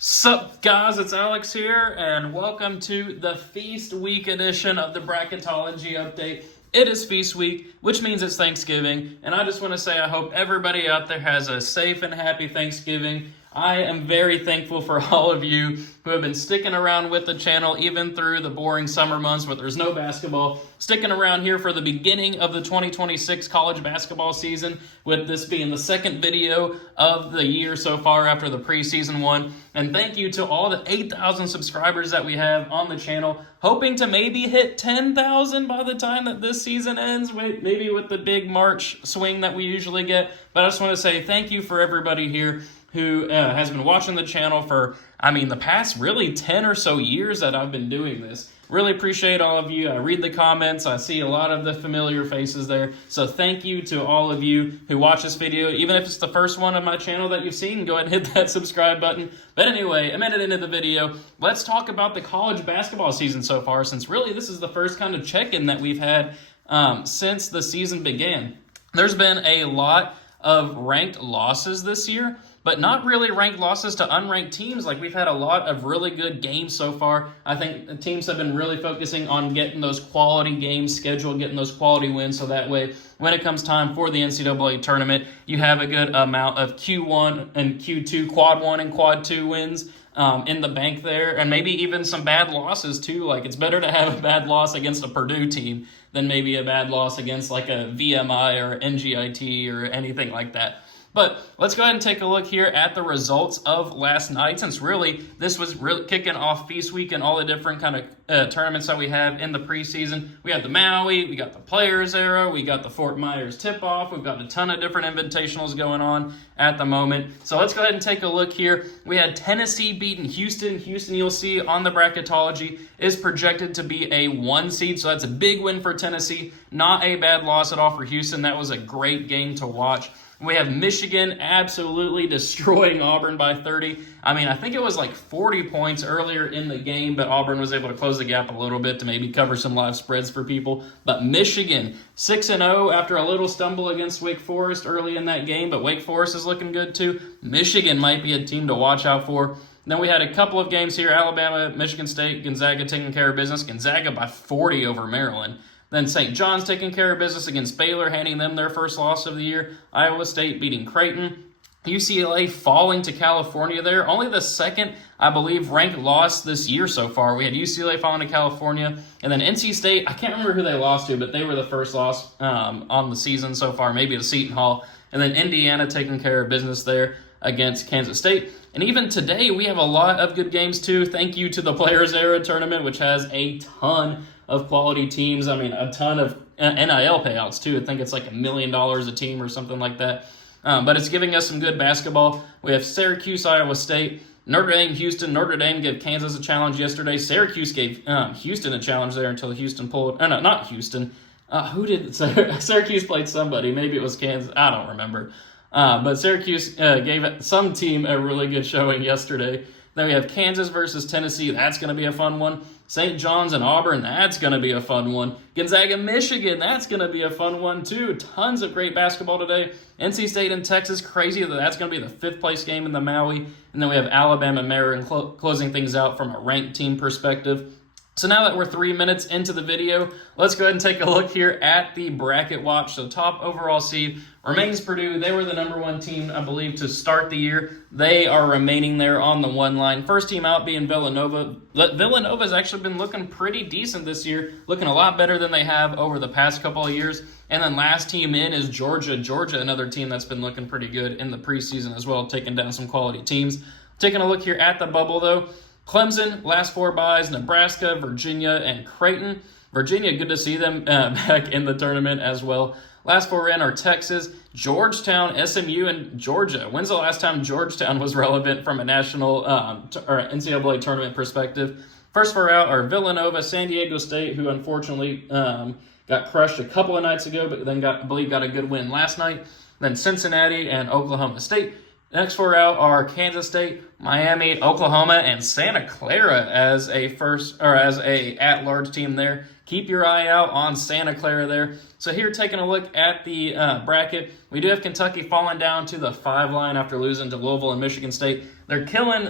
Sup guys, it's Alex here, and welcome to the Feast Week edition of the Bracketology update. It is Feast Week, which means it's Thanksgiving, and I just want to say I hope everybody out there has a safe and happy Thanksgiving. I am very thankful for all of you who have been sticking around with the channel even through the boring summer months where there's no basketball, sticking around here for the beginning of the 2026 college basketball season, with this being the second video of the year so far after the preseason one. And thank you to all the 8,000 subscribers that we have on the channel, hoping to maybe hit 10,000 by the time that this season ends, maybe with the big March swing that we usually get. But I just want to say thank you for everybody here who has been watching the channel for, the past really 10 or so years that I've been doing this. Really appreciate all of you. I read the comments. I see a lot of the familiar faces there. So thank you to all of you who watch this video. Even if it's the first one on my channel that you've seen, go ahead and hit that subscribe button. But anyway, a minute into the video, let's talk about the college basketball season so far, since really this is the first kind of check-in that we've had since the season began. There's been a lot of ranked losses this year, but not really ranked losses to unranked teams. Like, we've had a lot of really good games so far. I think the teams have been really focusing on getting those quality games scheduled, getting those quality wins, so that way when it comes time for the NCAA tournament, you have a good amount of Q1 and Q2, Quad 1 and Quad 2 wins in the bank there, and maybe even some bad losses too. Like, it's better to have a bad loss against a Purdue team than maybe a bad loss against like a VMI or NGIT or anything like that. But let's go ahead and take a look here at the results of last night, since really this was really kicking off Feast Week and all the different kind of tournaments that we have in the preseason. We had the Maui, we got the Players Era, we got the Fort Myers Tip-Off. We've got a ton of different invitationals going on at the moment. So let's go ahead and take a look here. We had Tennessee beating Houston. Houston, you'll see on the Bracketology, is projected to be a 1 seed, so that's a big win for Tennessee. Not a bad loss at all for Houston. That was a great game to watch. We have Michigan absolutely destroying Auburn by 30. I think it was like 40 points earlier in the game, but Auburn was able to close the gap a little bit to maybe cover some live spreads for people. But Michigan, 6-0 after a little stumble against Wake Forest early in that game, but Wake Forest is looking good too. Michigan might be a team to watch out for. Then we had a couple of games here, Alabama, Michigan State, Gonzaga taking care of business. Gonzaga by 40 over Maryland. Then St. John's taking care of business against Baylor, handing them their first loss of the year. Iowa State beating Creighton. UCLA falling to California there. Only the second, I believe, ranked loss this year so far. We had UCLA falling to California. And then NC State, I can't remember who they lost to, but they were the first loss on the season so far, maybe to Seton Hall. And then Indiana taking care of business there against Kansas State. And even today, we have a lot of good games too. Thank you to the Players Era Tournament, which has a ton of quality teams. A ton of NIL payouts too. I think it's like $1 million a team or something like that. But it's giving us some good basketball. We have Syracuse, Iowa State, Notre Dame, Houston. Notre Dame gave Kansas a challenge yesterday. Syracuse gave Houston a challenge there until Houston pulled. No, not Houston. Who did Syracuse played somebody? Maybe it was Kansas. I don't remember. But Syracuse gave some team a really good showing yesterday. Then we have Kansas versus Tennessee. That's going to be a fun one. St. John's and Auburn. That's going to be a fun one. Gonzaga, Michigan. That's going to be a fun one too. Tons of great basketball today. NC State and Texas. Crazy that that's going to be the 5th place game in the Maui. And then we have Alabama and Maryland closing things out from a ranked team perspective. So now that we're 3 minutes into the video, let's go ahead and take a look here at the bracket watch. So top overall seed remains Purdue. They were the number 1 team, I believe, to start the year. They are remaining there on the 1 line. First team out being Villanova. Villanova's actually been looking pretty decent this year, looking a lot better than they have over the past couple of years. And then last team in is Georgia. Georgia, another team that's been looking pretty good in the preseason as well, taking down some quality teams. Taking a look here at the bubble, though. Clemson, last 4 byes, Nebraska, Virginia, and Creighton. Virginia, good to see them back in the tournament as well. Last 4 in are Texas, Georgetown, SMU, and Georgia. When's the last time Georgetown was relevant from a national or NCAA tournament perspective? First 4 out are Villanova, San Diego State, who unfortunately got crushed a couple of nights ago, but then got a good win last night. Then Cincinnati and Oklahoma State. The next 4 out are Kansas State, Miami, Oklahoma, and Santa Clara as a at-large team there. keep your eye out on Santa Clara there. So here, taking a look at the bracket, we do have Kentucky falling down to the 5 line after losing to Louisville and Michigan State. They're killing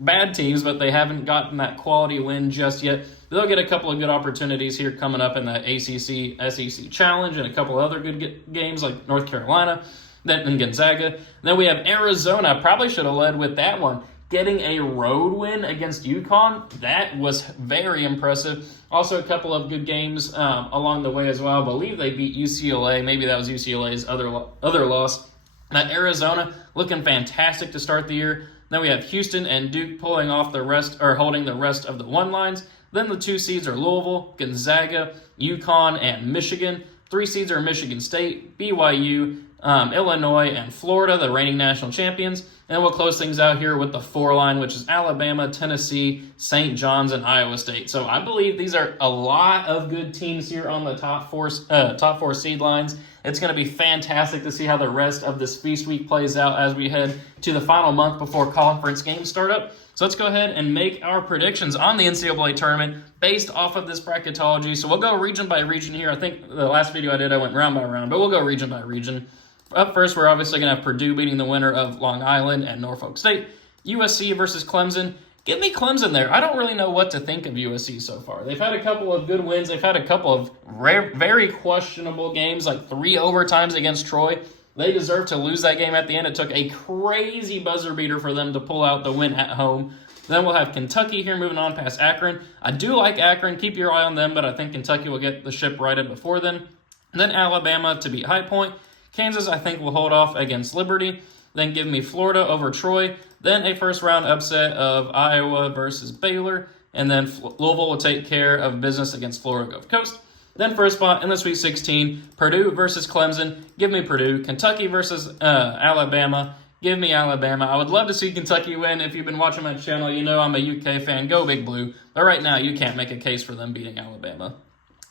bad teams, but they haven't gotten that quality win just yet. They'll get a couple of good opportunities here coming up in the ACC SEC Challenge and a couple of other good games like North Carolina, then and Gonzaga. Then we have Arizona. Probably should have led with that one. Getting a road win against UConn, that was very impressive. Also, a couple of good games along the way as well. I believe they beat UCLA. Maybe that was UCLA's other loss. Arizona looking fantastic to start the year. Then we have Houston and Duke pulling off the rest, or holding the rest of the 1 lines. Then the 2 seeds are Louisville, Gonzaga, UConn, and Michigan. 3 seeds are Michigan State, BYU, Illinois, and Florida, the reigning national champions. And we'll close things out here with the 4 line, which is Alabama, Tennessee, St. John's, and Iowa State. So I believe these are a lot of good teams here on the top four seed lines. It's going to be fantastic to see how the rest of this feast week plays out as we head to the final month before conference games start up. So let's go ahead and make our predictions on the NCAA tournament based off of this bracketology. So we'll go region by region here. I think the last video I did, I went round by round, but we'll go region by region. Up first, we're obviously going to have Purdue beating the winner of Long Island and Norfolk State. USC versus Clemson. Give me Clemson there. I don't really know what to think of USC so far. They've had a couple of good wins. They've had a couple of very questionable games, like 3 overtimes against Troy. They deserve to lose that game at the end. It took a crazy buzzer beater for them to pull out the win at home. Then we'll have Kentucky here moving on past Akron. I do like Akron. Keep your eye on them, but I think Kentucky will get the ship righted before then. And then Alabama to beat High Point. Kansas, I think, will hold off against Liberty. Then give me Florida over Troy. Then a first-round upset of Iowa versus Baylor. And then Louisville will take care of business against Florida Gulf Coast. Then for a spot in the Sweet 16, Purdue versus Clemson. Give me Purdue. Kentucky versus Alabama. Give me Alabama. I would love to see Kentucky win. If you've been watching my channel, you know I'm a UK fan. Go Big Blue. But right now, you can't make a case for them beating Alabama.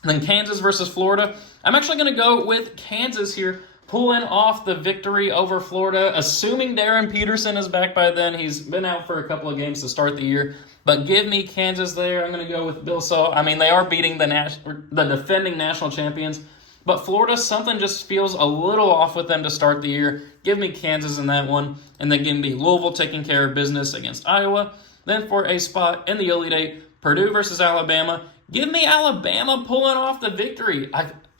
And then Kansas versus Florida. I'm actually going to go with Kansas here, pulling off the victory over Florida, assuming Darren Peterson is back by then. He's been out for a couple of games to start the year. But give me Kansas there. I'm going to go with Bill Self. I mean, they are beating the defending national champions. But Florida, something just feels a little off with them to start the year. Give me Kansas in that one. And then give me Louisville taking care of business against Iowa. Then for a spot in the Elite Eight, Purdue versus Alabama. Give me Alabama pulling off the victory.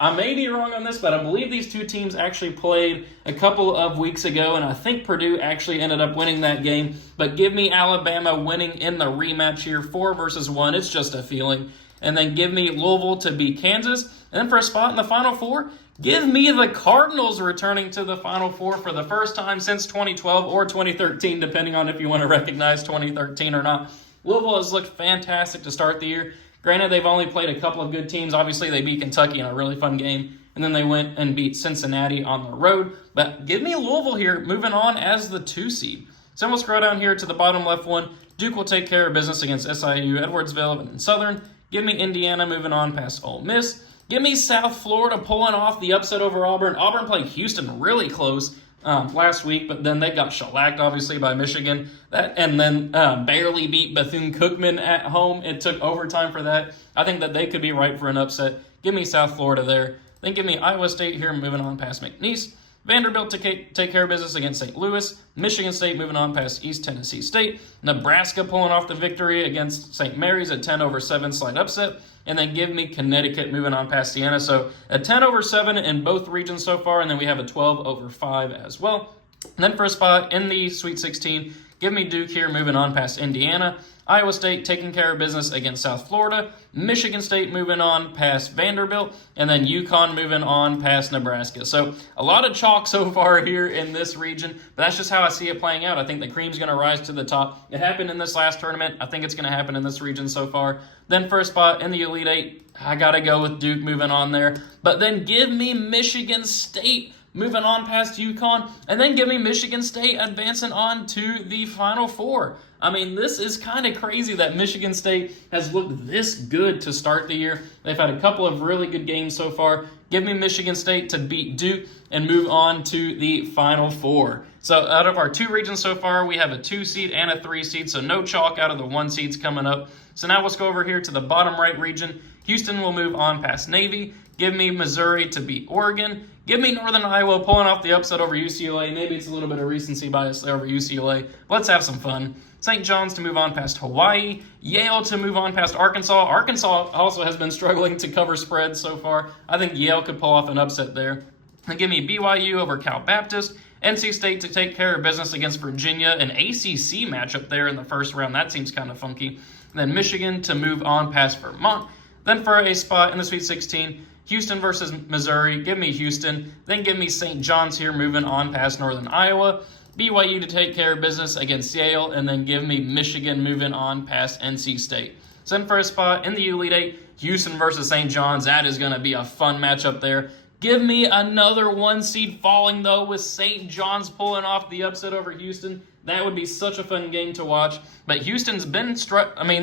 I may be wrong on this, but I believe these 2 teams actually played a couple of weeks ago, and I think Purdue actually ended up winning that game. But give me Alabama winning in the rematch here, 4 versus 1. It's just a feeling. And then give me Louisville to beat Kansas. And then for a spot in the Final Four, give me the Cardinals returning to the Final Four for the first time since 2012 or 2013, depending on if you want to recognize 2013 or not. Louisville has looked fantastic to start the year. Granted, they've only played a couple of good teams. Obviously, they beat Kentucky in a really fun game, and then they went and beat Cincinnati on the road. But give me Louisville here, moving on as the 2 seed. So we'll scroll down here to the bottom left one. Duke will take care of business against SIU, Edwardsville, and Southern. Give me Indiana moving on past Ole Miss. Give me South Florida pulling off the upset over Auburn. Auburn played Houston really close last week, but then they got shellacked, obviously, by Michigan. And then barely beat Bethune-Cookman at home. It took overtime for that. I think that they could be ripe for an upset. Give me South Florida there. Then give me Iowa State here, moving on past McNeese. Vanderbilt to take care of business against St. Louis. Michigan State moving on past East Tennessee State. Nebraska pulling off the victory against St. Mary's at 10-7 slight upset. And then give me Connecticut moving on past Siena. So a 10-7 in both regions so far, and then we have a 12-5 as well. And then for a spot in the Sweet 16, give me Duke here moving on past Indiana. Iowa State taking care of business against South Florida. Michigan State moving on past Vanderbilt. And then UConn moving on past Nebraska. So a lot of chalk so far here in this region. But that's just how I see it playing out. I think the cream's going to rise to the top. It happened in this last tournament. I think it's going to happen in this region so far. Then for a spot in the Elite Eight, I got to go with Duke moving on there. But then give me Michigan State moving on past UConn, and then give me Michigan State advancing on to the Final Four. I mean, this is kind of crazy that Michigan State has looked this good to start the year. They've had a couple of really good games so far. Give me Michigan State to beat Duke and move on to the Final Four. So out of our 2 regions so far, we have a 2 seed and a 3 seed, so no chalk out of the 1 seeds coming up. So now let's go over here to the bottom right region. Houston will move on past Navy. Give me Missouri to beat Oregon. Give me Northern Iowa pulling off the upset over UCLA. Maybe it's a little bit of recency bias there over UCLA. Let's have some fun. St. John's to move on past Hawaii. Yale to move on past Arkansas. Arkansas also has been struggling to cover spreads so far. I think Yale could pull off an upset there. And give me BYU over Cal Baptist. NC State to take care of business against Virginia. An ACC matchup there in the first round. That seems kind of funky. Then Michigan to move on past Vermont. Then for a spot in the Sweet 16, Houston versus Missouri. Give me Houston. Then give me St. John's here moving on past Northern Iowa. BYU to take care of business against Yale. And then give me Michigan moving on past NC State. So then for a spot in the Elite Eight, Houston versus St. John's. That is going to be a fun matchup there. Give me another 1 seed falling, though, with St. John's pulling off the upset over Houston. That would be such a fun game to watch. But Houston's been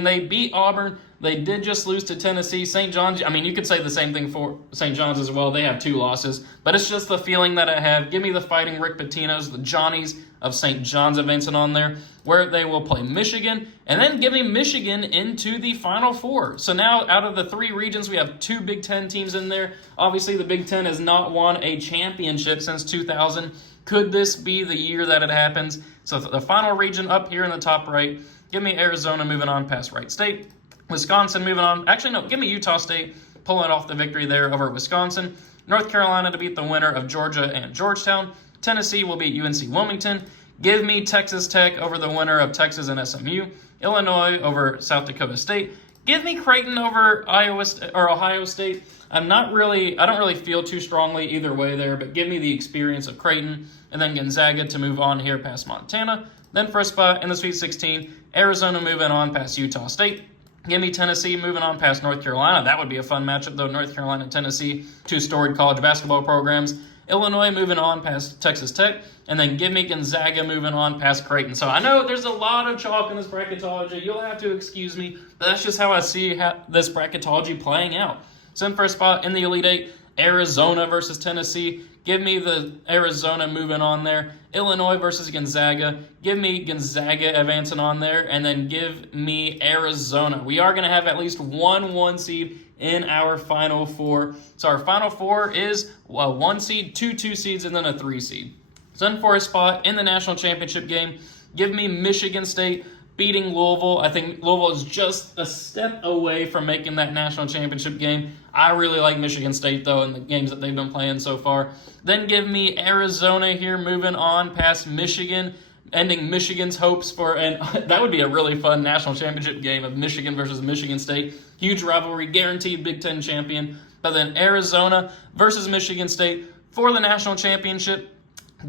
they beat Auburn. They did just lose to Tennessee. St. John's, you could say the same thing for St. John's as well. They have 2 losses. But it's just the feeling that I have. Give me the Fighting Rick Pitino's, the Johnnies of St. John's advancing on there, where they will play Michigan. And then give me Michigan into the Final Four. So now out of the 3 regions, we have 2 Big Ten teams in there. Obviously, the Big Ten has not won a championship since 2000. Could this be the year that it happens? So the final region up here in the top right, give me Arizona moving on past Wright State. Wisconsin moving on. Actually, no, give me Utah State pulling off the victory there over Wisconsin. North Carolina to beat the winner of Georgia and Georgetown. Tennessee will beat UNC Wilmington. Give me Texas Tech over the winner of Texas and SMU. Illinois over South Dakota State. Give me Creighton over Ohio State. I don't really feel too strongly either way there, but give me the experience of Creighton. And then Gonzaga to move on here past Montana. Then for a spot in the Sweet 16, Arizona moving on past Utah State. Give me Tennessee moving on past North Carolina. That would be a fun matchup, though. North Carolina and Tennessee, 2 storied college basketball programs. Illinois moving on past Texas Tech. And then give me Gonzaga moving on past Creighton. So I know there's a lot of chalk in this bracketology. You'll have to excuse me, but that's just how I see this bracketology playing out. So in first spot in the Elite Eight, Arizona versus Tennessee. Give me the Arizona moving on there. Illinois versus Gonzaga. Give me Gonzaga advancing on there. And then give me Arizona. We are going to have at least one seed in our Final Four. So our Final Four is a 1 seed, 2 seeds, and then a 3 seed. So then for a spot in the national championship game, give me Michigan State beating Louisville. I think Louisville is just a step away from making that national championship game. I really like Michigan State, though, in the games that they've been playing so far. Then give me Arizona here moving on past Michigan, ending Michigan's hopes and that would be a really fun national championship game of Michigan versus Michigan State. Huge rivalry, guaranteed Big Ten champion. But then Arizona versus Michigan State for the national championship.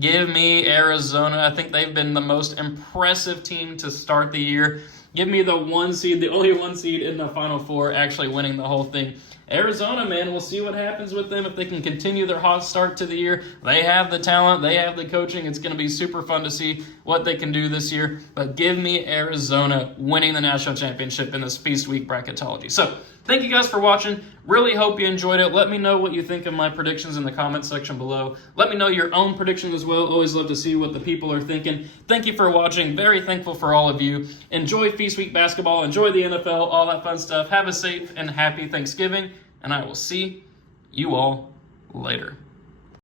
Give me Arizona. I think they've been the most impressive team to start the year. Give me the 1 seed, the only 1 seed in the Final Four, actually winning the whole thing. Arizona, man, we'll see what happens with them if they can continue their hot start to the year. They have the talent. They have the coaching. It's going to be super fun to see what they can do this year. But give me Arizona winning the national championship in this Feast Week bracketology. So thank you guys for watching. Really hope you enjoyed it. Let me know what you think of my predictions in the comment section below. Let me know your own predictions as well. Always love to see what the people are thinking. Thank you for watching. Very thankful for all of you. Enjoy Feast Week basketball. Enjoy the NFL, all that fun stuff. Have a safe and happy Thanksgiving. And I will see you all later.